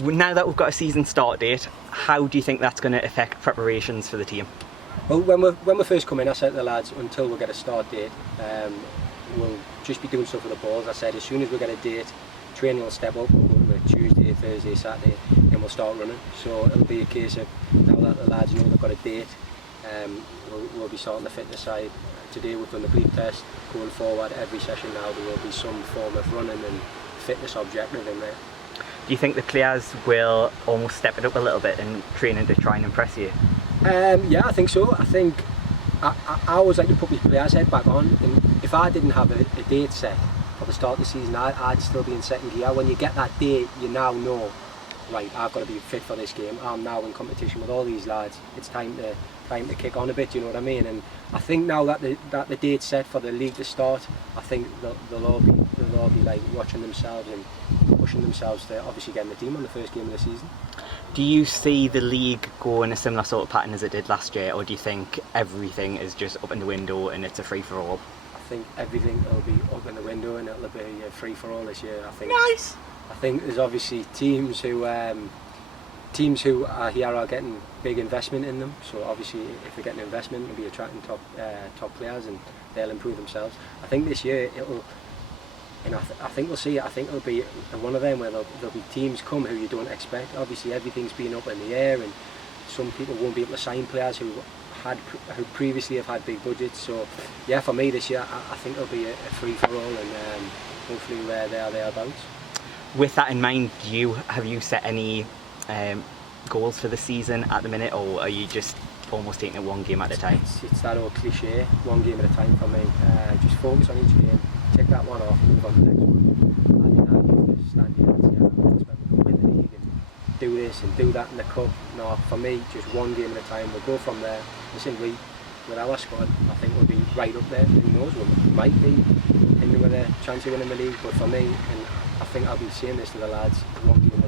Now that we've got a season start date, how do you think that's going to affect preparations for the team? Well, when we first come in, I said to the lads, until we get a start date, we'll just be doing stuff with the balls. I said as soon as we get a date, training will step up. We'll go to Tuesday, Thursday, Saturday, and we'll start running. So it'll be a case of, now that the lads know they've got a date, we'll be starting the fitness side. Today we've done the bleep test. Going forward, every session now there will be some form of running and fitness objective in there. Do you think the players will almost step it up a little bit in training to try and impress you? Yeah, I think so. I think I always like to put my players' head back on, and if I didn't have a date set for the start of the season, I'd still be in second gear. When you get that date, you now know, right, I've got to be fit for this game. I'm now in competition with all these lads. It's time to kick on a bit, you know what I mean? And I think now that the date's set for the league to start, I think they'll all be like watching themselves and pushing themselves to obviously get in the team on the first game of the season. Do you see the league go in a similar sort of pattern as it did last year, or do you think everything is just up in the window and it's a free-for-all? I think everything will be up in the window and it'll be a free-for-all this year. Nice! I think there's obviously teams who are here are getting big investment in them. So obviously, if they're getting investment, they'll be attracting top players and they'll improve themselves. I think this year it'll. I think we'll see. I think it'll be one of them where there'll be teams come who you don't expect. Obviously, everything's been up in the air, and some people won't be able to sign players who previously have had big budgets. So, yeah, for me this year, I think it'll be a free for all, and hopefully we're thereabouts. With that in mind, have you set any goals for the season at the minute, or are you just almost taking it one game at a time? It's that old cliche, one game at a time for me. Just focus on each game. Take that one off and move on to the next one. I think I need to stand here and say, I expect to win the league and do this and do that in the cup. No, for me, just one game at a time. We'll go from there. Listen, with our squad, I think we'll be right up there. Who knows, we might be in with a chance of winning the league, but for me, and I think I'll be saying this to the lads, one game